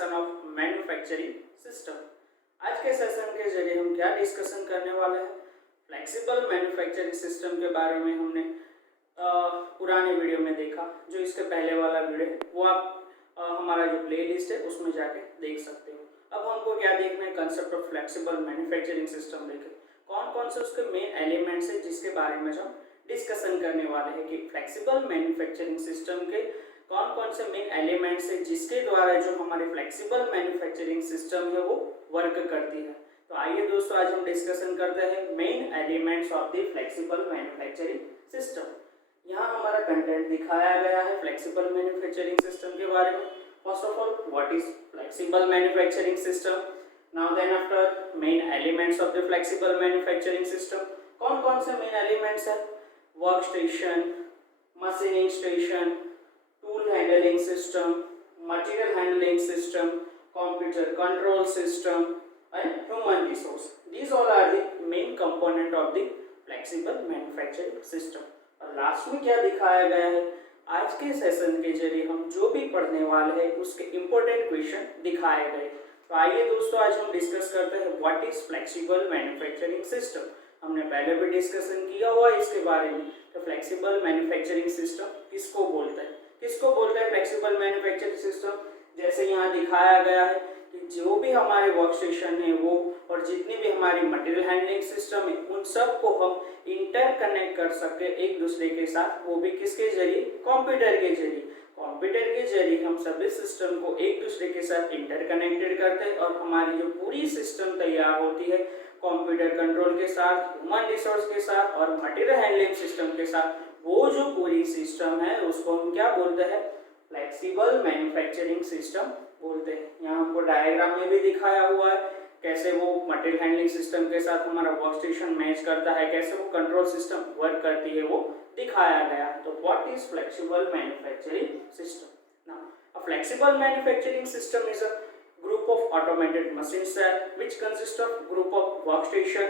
Discussion of manufacturing system. आज के session के जरिए हम क्या डिस्कशन करने वाले हैं, फ्लेक्सिबल मैन्युफैक्चरिंग सिस्टम के बारे में। हमने पुराने वीडियो में देखा, जो इसके पहले वाला वीडियो वो आप हमारा जो प्लेलिस्ट है उसमें जाके देख सकते हो। अब हमको क्या देखना है, concept of flexible manufacturing system देखें, कौन कौन से उसके मेन एलिमेंट्स है जिसके बारे में हम डिस्कशन करने वाले हैं कि फ्लेक्सिबल मैन्युफैक्चरिंग सिस्टम के कौन कौन से मेन एलिमेंट्स है जिसके द्वारा जो हमारे फ्लेक्सिबल मैन्युफैक्चरिंग सिस्टम है वो वर्क करती है। तो आइए दोस्तों, आज हम डिस्कशन करते हैं main elements of the flexible manufacturing system. यहाँ हमारा कंटेंट दिखाया गया है फ्लेक्सिबल मैन्युफैक्चरिंग सिस्टम के बारे में। First of all, what is flexible manufacturing system, now then after main elements of the flexible manufacturing system. कौन कौन से मेन एलिमेंट्स है, work station, machining station, tool handling system, material handling system, computer control system and human resource. These all are the main component of the flexible manufacturing system. और last में क्या दिखाया गया है, आज के सेशन के जरिए हम जो भी पढ़ने वाले हैं उसके इम्पोर्टेंट क्वेश्चन दिखाए गए। तो आइए दोस्तों, आज हम डिस्कस करते हैं what is flexible manufacturing system. हमने पहले भी डिस्कशन किया हुआ है इसके बारे में। तो फ्लेक्सिबल मैन्युफैक्चरिंग सिस्टम किसको बोलते हैं, किसको बोलते हैं फ्लेक्सिबल मैन्युफैक्चरिंग सिस्टम। जैसे यहाँ दिखाया गया है कि जो भी हमारे वर्क स्टेशन है वो और जितनी भी हमारी मटेरियल हैंडलिंग सिस्टम है उन सब को हम इंटरकनेक्ट कर सके एक दूसरे के साथ, वो भी किसके जरिए, कंप्यूटर के जरिए। कंप्यूटर के जरिए हम सभी सिस्टम को एक दूसरे के साथ इंटरकनेक्टेड करते हैं और हमारी जो पूरी सिस्टम तैयार होती है कंप्यूटर कंट्रोल के साथ, ह्यूमन रिसोर्स के साथ और मटेरियल हैंडलिंग सिस्टम के साथ, वो जो पूरी सिस्टम है उसको हम क्या बोलते हैं, फ्लेक्सिबल मैन्युफैक्चरिंग सिस्टम बोलते हैं। यहाँ हमको डायग्राम में भी दिखाया हुआ है कैसे वो मटेरियल हैंडलिंग सिस्टम के साथ हमारा वर्क स्टेशन मैच करता है, कैसे वो कंट्रोल सिस्टम वर्क करती है, वो दिखाया गया है। तो what is flexible manufacturing system. Now a flexible manufacturing system is a group of automated machine cell which consist of group of workstation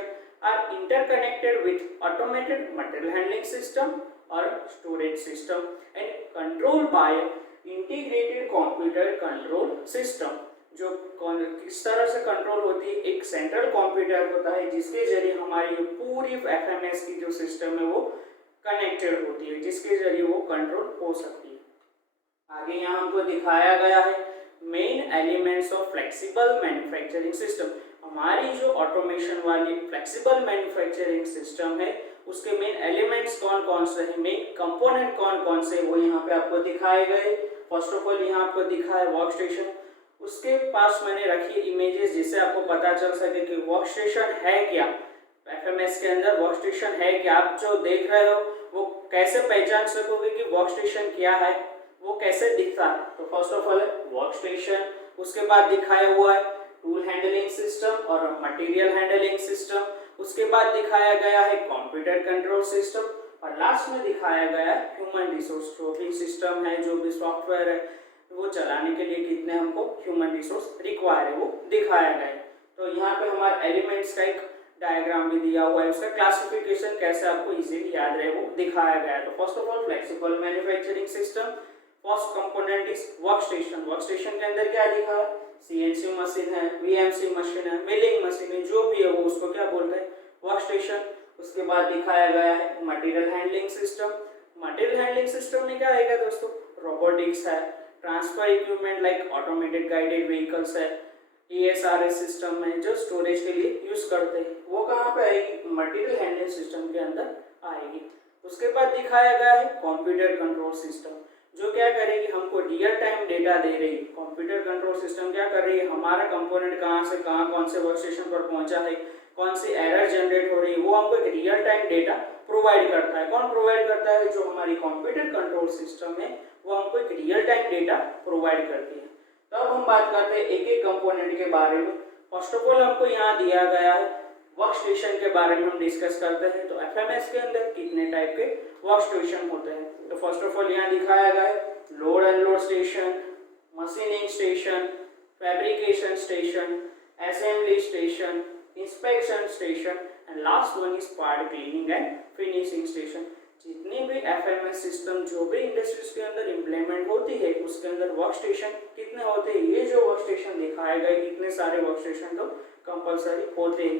are interconnected with automated material handling system or storage system and controlled by integrated computer control system। जो किस तरह से control होती है, एक central computer होता है जिसके जरिए हमारी पूरी एफएमएस की जो सिस्टम है वो कनेक्टेड होती है, जिसके जरिए वो कंट्रोल हो सकती है। आगे यहाँ हमको दिखाया गया है main elements of flexible manufacturing system. हमारी जो ऑटोमेशन वाली फ्लेक्सिबल मैन्युफैक्चरिंग सिस्टम है उसके मेन एलिमेंट्स कौन कौन से हैं, मेन कंपोनेंट कौन कौन से, वो यहाँ पे आपको दिखाए गए। फर्स्ट ऑफ ऑल यहाँ आपको दिखा है वर्क स्टेशन, उसके पास मैंने रखी इमेजेस जिससे आपको पता चल सके कि वर्क स्टेशन है क्या, एफएमएस के अंदर वर्क स्टेशन है क्या। आप जो देख रहे हो वो कैसे पहचान सकोगे कि वर्क स्टेशन क्या है, वो कैसे दिखता है। तो first of all work station, उसके बाद दिखाया हुआ है टूल हैंडलिंग सिस्टम और मटेरियल हैंडलिंग सिस्टम, उसके बाद दिखाया गया है कंप्यूटर कंट्रोल सिस्टम और लास्ट में दिखाया गया है ह्यूमन रिसोर्स। जो भी सिस्टम है, जो भी सॉफ्टवेयर है, वो चलाने के लिए कितने हमको ह्यूमन रिसोर्स रिक्वायर है वो दिखाया गया है। तो यहाँ पे हमारे एलिमेंट्स का एक डायग्राम भी दिया हुआ है, उसका क्लासिफिकेशन कैसे आपको इजीली याद रहे वो दिखाया गया है। तो first of all flexible manufacturing system, first component is work station. Work station के अंदर क्या लिखा है, सीएनसी मशीन है, वीएमसी मशीन है, मिलिंग मशीन है, जो भी है वो उसको क्या बोलते हैं, वर्क स्टेशन। उसके बाद दिखाया गया है material handling system. Material handling system में क्या आएगा दोस्तों, रोबोटिक्स है, transfer equipment like automated guided vehicles है, ESRS सिस्टम है जो स्टोरेज के लिए यूज करते हैं, वो कहाँ पे आएगी, मटेरियल हैंडलिंग सिस्टम के अंदर आएगी। उसके बाद दिखाया गया है कंप्यूटर कंट्रोल सिस्टम, जो क्या करेगी, हमको रियल टाइम डेटा दे रही है। कंप्यूटर कंट्रोल सिस्टम क्या कर रही है, हमारा कंपोनेंट कहाँ से कहाँ कौन से वर्क स्टेशन पर पहुंचा है, कौन सी एरर जनरेट हो रही है, वो हमको एक रियल टाइम डेटा प्रोवाइड करता है। कौन प्रोवाइड करता है, जो हमारी कंप्यूटर कंट्रोल सिस्टम है वो हमको एक रियल टाइम डेटा प्रोवाइड करती है। तो अब हम बात करते हैं एक एक कंपोनेंट के बारे में। फर्स्ट ऑफ ऑल हमको यहाँ दिया गया है वर्क स्टेशन के बारे में हम डिस्कस करते हैं। तो एफएमएस के अंदर कितने टाइप के वर्क स्टेशन होते हैं। तो फर्स्ट ऑफ ऑल यहाँ दिखाया गया है load unload station, machining station, fabrication station, assembly station, inspection station and last one is part cleaning and finishing station. जितनी भी एफएमएस सिस्टम जो भी इंडस्ट्रीज के अंदर इम्प्लीमेंट होती है उसके अंदर वर्क स्टेशन कितने होते हैं, ये जो वर्क स्टेशन दिखाए गए इतने सारे वर्क स्टेशन तो कंपलसरी होते ही।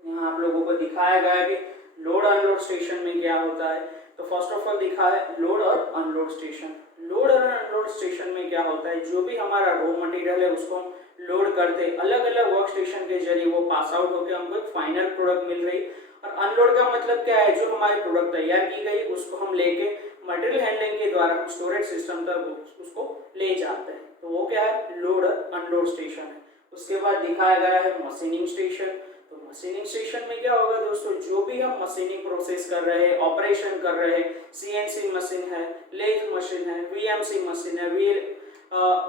यहाँ आप लोगों को दिखाया गया है कि लोड अनलोड स्टेशन में क्या होता है। तो फर्स्ट ऑफ ऑल दिखा है लोड और अनलोड स्टेशन। लोड और अनलोड स्टेशन में क्या होता है, जो भी हमारा रॉ मटेरियल है उसको हम लोड करते हैं, अलग अलग वर्क स्टेशन के जरिए वो पास आउट होकर हमको एक फाइनल प्रोडक्ट मिल रही। और अनलोड का मतलब क्या है, जो हमारी प्रोडक्ट तैयार की गई उसको हम लेके मटेरियल हैंडलिंग के द्वारा हम स्टोरेज सिस्टम तक उसको ले जाते हैं। तो वो क्या है, लोड और अनलोड स्टेशन है। उसके बाद दिखाया गया है मशीनिंग स्टेशन। तो मशीनिंग स्टेशन में क्या होगा दोस्तों, जो भी हम मशीनिंग प्रोसेस कर रहे हैं, ऑपरेशन कर रहे हैं, सीएनसी मशीन है, लेथ मशीन है, वीएमसी मशीन है,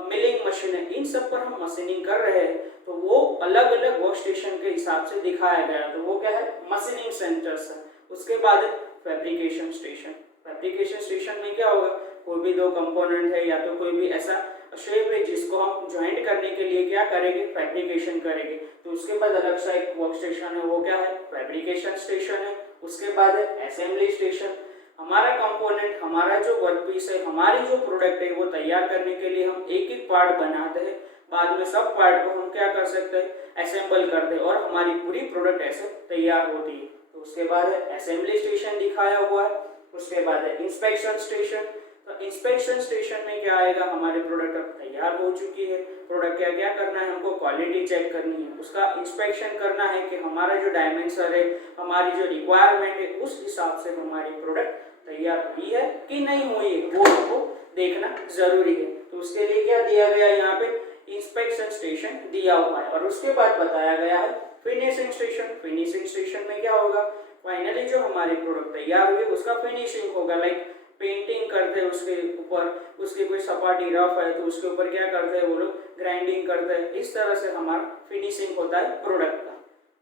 मिलिंग मशीन है, इन सब पर हम मशीनिंग कर रहे हैं, तो वो अलग अलग वर्क स्टेशन के हिसाब से दिखाया गया। तो वो क्या है, मशीनिंग सेंटर्स है। उसके बाद फैब्रिकेशन स्टेशन। फैब्रिकेशन स्टेशन में क्या होगा, कोई भी दो कंपोनेंट है या तो कोई भी ऐसा शेप है जिसको हम ज्वाइंट करने के लिए क्या करेंगे, फैब्रिकेशन करेंगे। तो उसके बाद अलग सा एक वर्क स्टेशन है, वो क्या है, फैब्रिकेशन स्टेशन है। उसके बाद है असेंबली स्टेशन। हमारा कंपोनेंट, हमारा जो वर्क पीस है, हमारी जो प्रोडक्ट है वो तैयार करने के लिए हम एक एक पार्ट बनाते हैं, बाद में सब पार्ट को हम क्या कर सकते हैं, असेंबल करते हैं और हमारी पूरी प्रोडक्ट ऐसे तैयार होती है। तो उसके बाद है असेंबली स्टेशन दिखाया हुआ है। उसके बाद है इंस्पेक्शन स्टेशन। तो इंस्पेक्शन स्टेशन में क्या आएगा, हमारी प्रोडक्ट अब तैयार हो चुकी है, प्रोडक्ट क्या क्या करना है, हमको क्वालिटी चेक करनी है, उसका इंस्पेक्शन करना है कि हमारा जो डायमेंशन है, हमारी जो रिक्वायरमेंट है, उस हिसाब से हमारी प्रोडक्ट तैयार हुई है कि नहीं हुई है, वो हमको देखना जरूरी है। तो उसके लिए क्या दिया गया है, यहाँ पे इंस्पेक्शन स्टेशन दिया हुआ है। और उसके बाद बताया गया है फिनिशिंग स्टेशन। फिनिशिंग स्टेशन में क्या होगा, फाइनली जो हमारी प्रोडक्ट तैयार हुई उसका फिनिशिंग होगा, लाइक पेंटिंग करते हैं उसके ऊपर, उसकी कोई सपाटी रफ है तो उसके ऊपर क्या करते हैं वो लोग, ग्राइंडिंग करते हैं। इस तरह से हमारा फिनिशिंग होता है प्रोडक्ट का।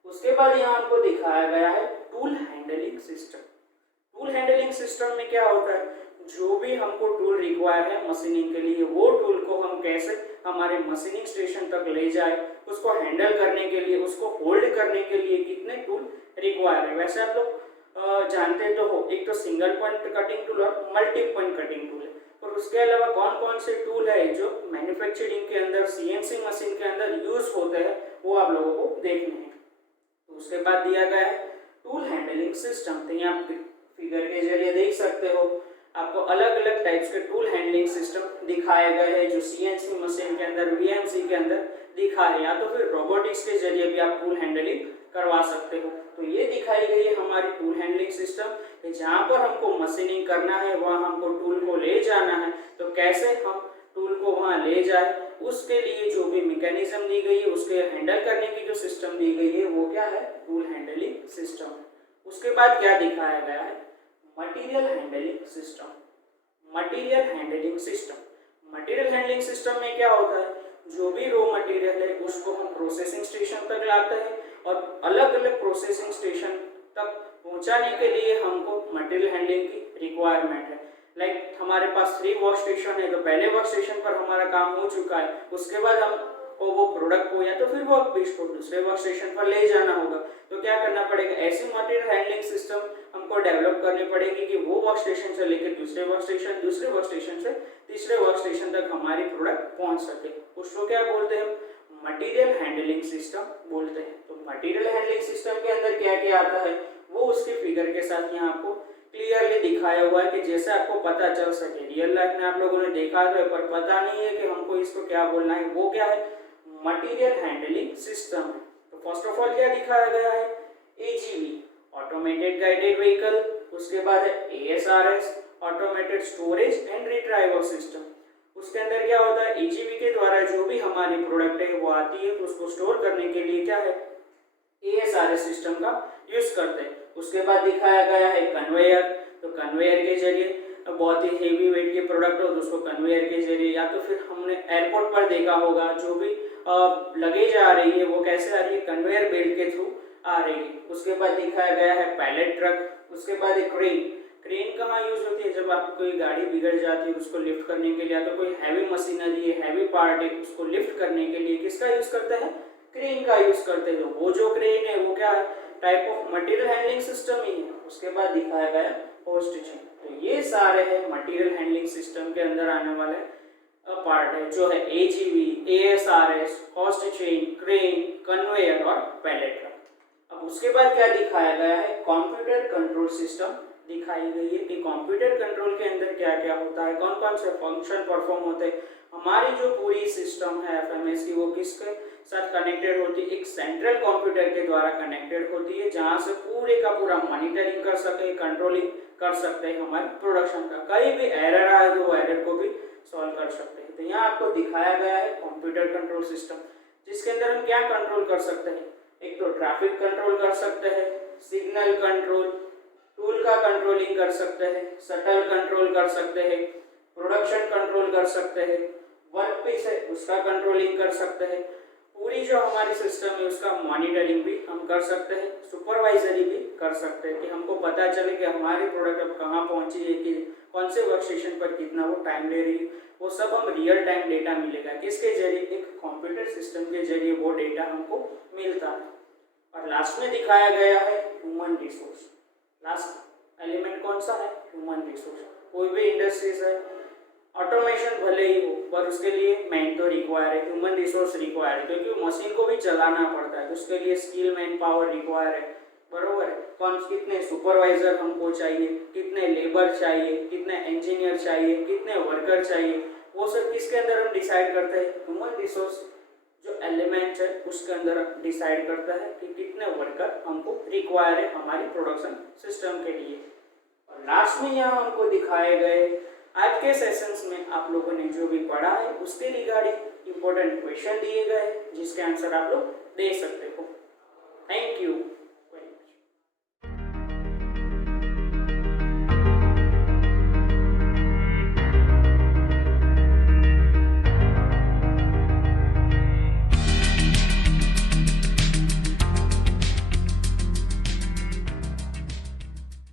उसके बाद यहाँ आपको दिखाया गया है tool handling system. Tool handling system में क्या होता है, जो भी हमको टूल रिक्वायर है मशीनिंग के लिए, वो टूल को हम कैसे हमारे मशीनिंग स्टेशन तक ले जाए, उसको हैंडल करने के लिए, उसको होल्ड करने के लिए कितने टूल रिक्वायर है। वैसे आप लोग जानते तो हो, एक तो सिंगल पॉइंट कटिंग टूल और मल्टी पॉइंट कटिंग टूल है। और उसके अलावा कौन कौन से टूल है जो मैन्युफैक्चरिंग के अंदर, सीएनसी मशीन के अंदर यूज होते हैं, वो आप लोगों को देखने हैं। तो उसके बाद दिया गया है टूल हैंडलिंग सिस्टम। तो यहाँ फिगर के जरिए देख सकते हो, आपको अलग अलग टाइप्स के टूल हैंडलिंग सिस्टम दिखाए गए हैं, जो सीएनसी मशीन के अंदर, वीएमसी के अंदर दिखा है, या तो फिर रोबोटिक्स के जरिए भी आप टूल हैंडलिंग करवा सकते हो। तो ये दिखाई गई है हमारी टूल हैंडलिंग सिस्टम, जहाँ पर हमको मशीनिंग करना है, वहाँ हमको टूल को ले जाना है, तो कैसे हम टूल को वहाँ ले जाए, उसके लिए जो भी मैकेनिज्म दी गई है, उसके हैंडल करने की जो सिस्टम दी गई है, वो क्या है, टूल हैंडलिंग सिस्टम। उसके बाद क्या दिखाया गया है, material handling system. Material handling system, material handling system में क्या होता है, जो भी रॉ मटेरियल है उसको हम प्रोसेसिंग स्टेशन तक लाते हैं, और अलग अलग प्रोसेसिंग स्टेशन तक पहुंचाने के लिए हमको मटेरियल हैंडलिंग की रिक्वायरमेंट है। लाइक हमारे पास 3 वर्क स्टेशन है, तो पहले वर्क स्टेशन पर हमारा काम हो चुका है, उसके बाद हम वो प्रोडक्ट को या तो फिर वर्क पीस को दूसरे वर्क स्टेशन पर ले जाना होगा। तो क्या करना पड़ेगा, ऐसी मटेरियल हैंडलिंग सिस्टम हमको डेवलप करनी पड़ेगी कि वो वर्क स्टेशन से लेकर दूसरे वर्क स्टेशन, दूसरे वर्क स्टेशन से तीसरे वर्क स्टेशन तक हमारी प्रोडक्ट पहुंच सके। उसको क्या बोलते हैं, मटेरियल हैंडलिंग सिस्टम बोलते हैं। तो मटेरियल हैंडलिंग सिस्टम के अंदर क्या क्या आता है, वो उसके फिगर के साथ यहाँ आपको क्लियरली दिखाया हुआ है, कि जैसे आपको पता चल सके। रियल लाइफ में आप लोगों ने देखा है पर पता नहीं है कि हमको इसको क्या बोलना है, वो क्या है, मटेरियल हैंडलिंग सिस्टम है। तो फर्स्ट ऑफ ऑल क्या दिखाया गया है, एजीवी, ऑटोमेटेड गाइडेड व्हीकल। उसके बाद है ASRS, automated storage and retrieval system. उसके अंदर क्या होता है, एजीवी के द्वारा जो भी हमारी प्रोडक्ट है वो आती है, तो उसको स्टोर करने के लिए क्या है, एएसआरएस सिस्टम का यूज करते हैं। उसके बाद दिखाया गया है कन्वेयर। तो कन्वेयर के जरिए बहुत ही हेवी वेट के प्रोडक्ट हो तो उसको कन्वेयर के जरिए, या तो फिर हमने एयरपोर्ट पर देखा होगा, जो भी लगेज आ रही है वो कैसे आ रही है, कन्वेयर बेल्ट के थ्रू आ रही है। उसके बाद दिखाया गया है पैलेट ट्रक। उसके बाद एक क्रेन। क्रेन कहाँ यूज होती है, जब आपको कोई गाड़ी बिगड़ जाती है उसको लिफ्ट करने के लिए, या तो कोई हैवी मशीनरी है, हैवी पार्ट है, उसको लिफ्ट करने के लिए किसका यूज करते हैं, क्रेन का यूज करते हैं। तो वो जो क्रेन है वो क्या है, type of material handling system ही है। उसके बाद दिखाया गया है पोस्टिचिंग। तो ये सारे हैं मटेरियल हैंडलिंग सिस्टम के अंदर आने वाले पार्ट है जो है AGV, ASRS, hoist chain, crane, conveyor और पैलेट ट्रक। अब उसके बाद क्या दिखाया गया है, कंप्यूटर कंट्रोल सिस्टम दिखाई गई है कि कंप्यूटर कंट्रोल के अंदर क्या क्या होता है, कौन कौन से फंक्शन परफॉर्म होते हैं। हमारी जो पूरी सिस्टम है एफएमएस की वो किसके साथ कनेक्टेड होती है, एक सेंट्रल कंप्यूटर के द्वारा कनेक्टेड होती है जहां से पूरे का पूरा मॉनिटरिंग कर सके, कंट्रोलिंग कर सकते हैं हमारे प्रोडक्शन का। कहीं भी एरर आए तो वो एरर को भी सॉल्व कर सकते हैं। तो यहाँ आपको दिखाया गया है कंप्यूटर कंट्रोल सिस्टम, जिसके अंदर हम क्या कंट्रोल कर सकते हैं, एक तो ट्रैफिक कंट्रोल कर सकते हैं, सिग्नल कंट्रोल, टूल का कंट्रोलिंग कर सकते हैं, शटल कंट्रोल कर सकते हैं, प्रोडक्शन कंट्रोल कर सकते हैं, वर्क पीस है उसका कंट्रोलिंग कर सकते हैं, पूरी जो हमारी सिस्टम है उसका मॉनिटरिंग भी हम कर सकते हैं, सुपरवाइजरी भी कर सकते हैं कि हमको पता चले कि हमारी प्रोडक्ट अब कहाँ पहुंची है, कि कौन से वर्क स्टेशन पर कितना वो टाइम ले रही है, वो सब हम रियल टाइम डेटा मिलेगा किसके जरिए, एक कंप्यूटर सिस्टम के जरिए वो डेटा हमको मिलता है। और लास्ट में दिखाया गया है ह्यूमन रिसोर्स। लास्ट एलिमेंट कौन सा है, ह्यूमन रिसोर्स। कोई भी इंडस्ट्रीज है, ऑटोमेशन भले ही हो पर उसके लिए मैन तो रिक्वायर है, ह्यूमन रिसोर्स रिक्वायर है, क्योंकि मशीन को भी चलाना पड़ता है तो उसके लिए स्किल मैन पावर रिक्वायर है, बरोबर है। कौन कितने सुपरवाइजर हमको चाहिए, कितने लेबर चाहिए, कितने इंजीनियर चाहिए, कितने वर्कर चाहिए, वो सब किसके अंदर हम डिसाइड करते हैं, ह्यूमन रिसोर्स जो एलिमेंट है उसके अंदर डिसाइड करता है कि कितने वर्कर हमको रिक्वायर है हमारी प्रोडक्शन सिस्टम के लिए। और लास्ट में यहाँ हमको दिखाए गए आज के सेशंस में आप लोगों ने जो भी पढ़ा है उसके रिगार्डिंग इंपॉर्टेंट क्वेश्चन दिए गए जिसके आंसर आप लोग दे सकते हो।